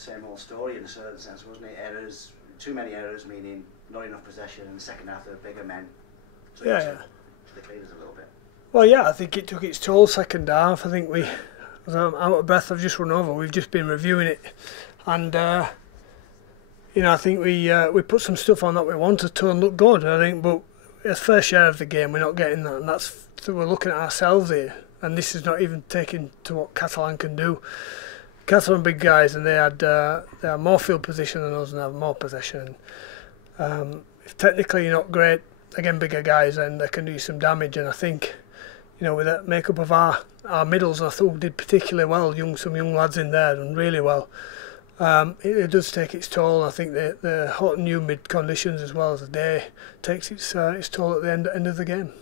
same old story in a certain sense, wasn't it? Errors, too many errors, meaning not enough possession, and the second half they were bigger men. So yeah. They cleared us a little bit. Well, yeah, I think it took its toll second half. I think I'm out of breath, I've just run over. We've just been reviewing it, and I think we put some stuff on that we wanted to and look good. I think, but a fair share of the game we're not getting that, and that's we're looking at ourselves here. And this is not even taking to what Catalan can do. Catalan big guys, and they had more field position than us and have more possession. If technically you're not great, again bigger guys, then they can do some damage. And I think, with that makeup of our middles, I thought we did particularly well. Some young lads in there done really well. It does take its toll. I think the hot and humid conditions as well as the day takes its toll at the end of the game.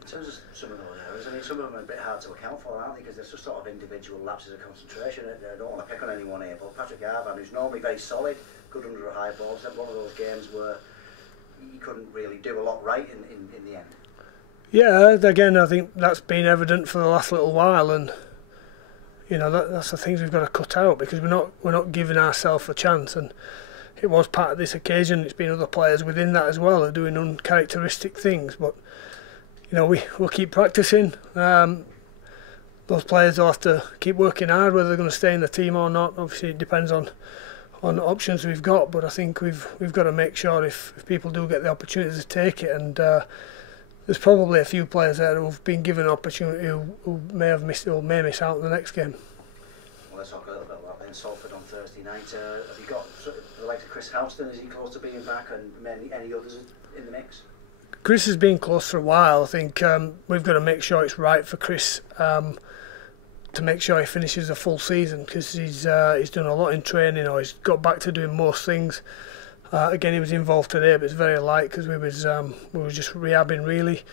In terms of some of those errors, I mean, some of them are a bit hard to account for, aren't they? Because there's just sort of individual lapses of concentration. I don't want to pick on anyone here, but Patrick Arvan, who's normally very solid, good under a high ball, had one of those games where he couldn't really do a lot right in the end. Yeah, again, I think that's been evident for the last little while, and that's the things we've got to cut out, because we're not giving ourselves a chance. And it was part of this occasion. It's been other players within that as well, are doing uncharacteristic things, but. We'll keep practicing. Those players will have to keep working hard, whether they're going to stay in the team or not. Obviously, it depends on the options we've got. But I think we've got to make sure if people do get the opportunity to take it. And there's probably a few players there who've been given an opportunity who may have missed or may miss out in the next game. Well, let's talk a little bit about that then. Salford on Thursday night. Have you got the likes of Chris Houston? Is he close to being back, and any others in the mix? Chris has been close for a while. I think we've got to make sure it's right for Chris to make sure he finishes a full season, because he's done a lot in training, or he's got back to doing most things. Again, he was involved today, but it's very light because we were just rehabbing really.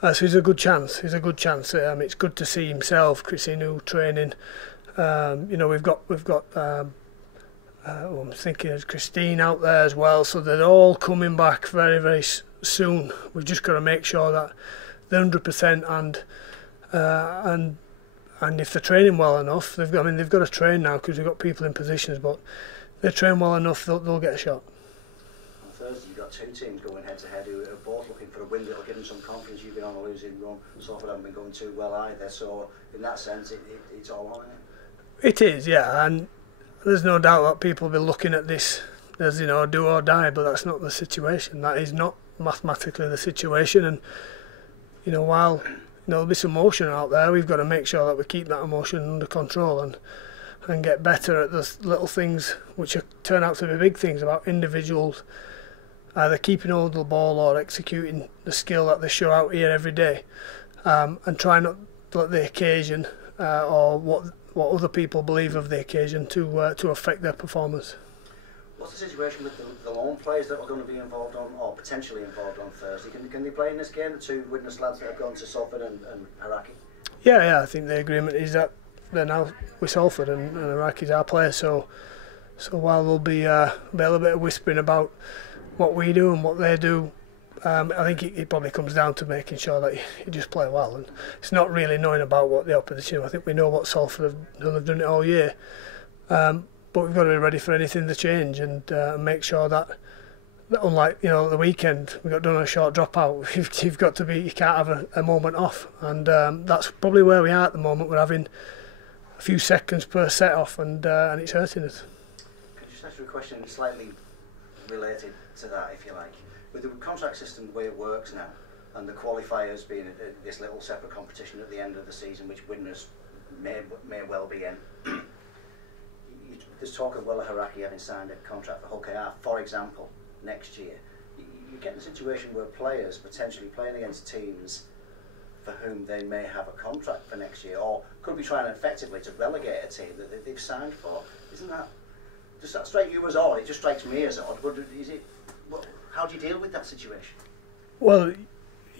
So he's a good chance. It's good to see himself, Chris, in new training. We've got. I'm thinking of Christine out there as well, so they're all coming back very, very soon. We've just got to make sure that they're 100%, and if they're training well enough, they've got to train now, because we've got people in positions, but if they train well enough, they'll get a shot. On Thursday you've got two teams going head to head who are both looking for a win that'll give them some confidence. You've been on a losing run, Salford haven't been going too well either, so in that sense it's all on, isn't it? It is, yeah, and there's no doubt that people will be looking at this as, do or die, but that's not the situation. That is not mathematically the situation, and while there'll be some emotion out there, we've got to make sure that we keep that emotion under control and get better at the little things which turn out to be big things, about individuals either keeping hold of the ball or executing the skill that they show out here every day, and try not to let the occasion or what other people believe of the occasion to affect their performance. What's the situation with the loan players that are going to be involved on, or potentially involved on Thursday? Can they play in this game, the two Widnes lads that have gone to Salford and Haraki? Yeah, I think the agreement is that they're now with Salford, and Haraki's our player, so while there'll be a little bit of whispering about what we do and what they do, I think it probably comes down to making sure that you just play well, and it's not really knowing about what the opposition. I think we know what Salford have done. They've done it all year, but we've got to be ready for anything to change, and make sure that unlike the weekend, we got done a short dropout. You've got to be. You can't have a moment off, and that's probably where we are at the moment. We're having a few seconds per set off, and it's hurting us. Can I just ask you a question slightly related to that, if you like? With the contract system the way it works now, and the qualifiers being this little separate competition at the end of the season, which Widnes may well be in, there's talk of Haraki having signed a contract for Hull KR, for example, next year. You get in a situation where players potentially playing against teams for whom they may have a contract for next year, or could be trying effectively to relegate a team that they've signed for. Does that strike you as odd? It just strikes me as odd, but how do you deal with that situation? Well,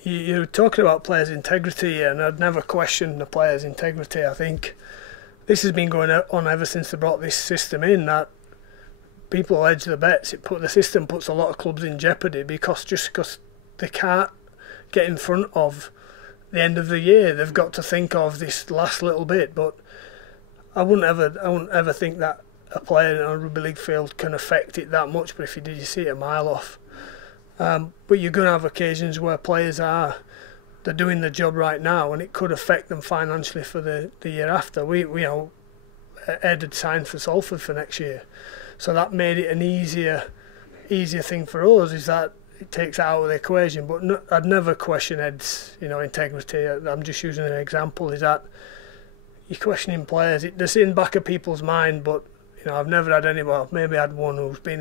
you're talking about players' integrity, and I'd never question the players' integrity. I think this has been going on ever since they brought this system in, that people hedge the bets. The system puts a lot of clubs in jeopardy because they can't get in front of the end of the year. They've got to think of this last little bit, but I wouldn't ever think that a player on a rugby league field can affect it that much, but if you did, you see it a mile off. But you're going to have occasions where players they're doing the job right now, and it could affect them financially for the year after. We Ed had signed for Salford for next year, so that made it an easier thing for us. Is that it takes it out of the equation. But no, I'd never question Ed's integrity. I'm just using an example. Is that you're questioning players? It's in the back of people's mind, but I've never had anyone. Maybe I had one who's been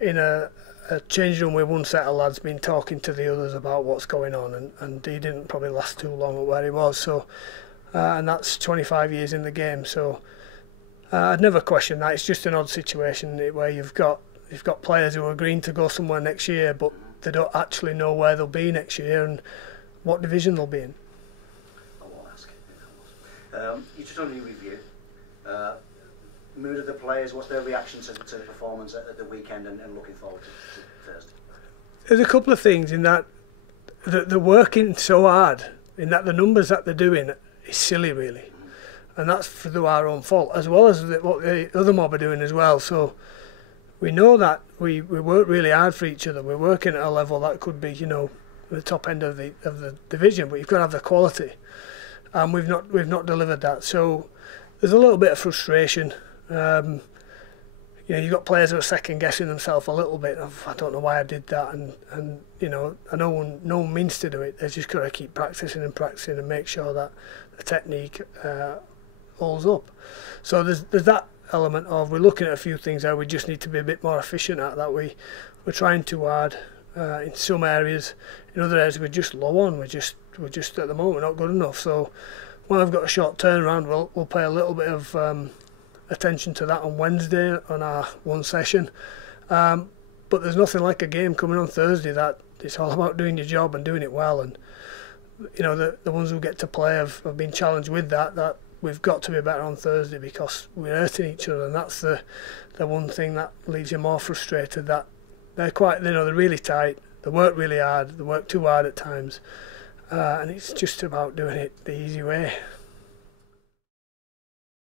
in a change room with one set of lads, been talking to the others about what's going on, and he didn't probably last too long at where he was. So, and that's 25 years in the game. So, I'd never question that. It's just an odd situation where you've got players who are agreeing to go somewhere next year, but they don't actually know where they'll be next year and what division they'll be in. I won't ask. You just only review. Mood of the players, what's their reaction to the performance at the weekend and looking forward to Thursday? There's a couple of things in that they're working so hard, in that the numbers that they're doing is silly really, and that's through our own fault, as well as what the other mob are doing as well. So we know that we work really hard for each other. We're working at a level that could be the top end of the division, but you've got to have the quality, and we've not delivered that. So there's a little bit of frustration. You've got players who are second guessing themselves a little bit of, I don't know why I did that, and no one means to do it. They've just got to keep practicing and make sure that the technique holds up. So there's that element of, we're looking at a few things there we just need to be a bit more efficient at, that we're trying too hard in some areas. In other areas we're just low on. We're just at the moment not good enough. So when I've got a short turnaround, we'll pay a little bit of attention to that on Wednesday on our one session, but there's nothing like a game coming on Thursday that it's all about doing your job and doing it well. And the ones who get to play have been challenged with that we've got to be better on Thursday, because we're hurting each other, and that's the one thing that leaves you more frustrated, that they're really tight, they work really hard, they work too hard at times, and it's just about doing it the easy way.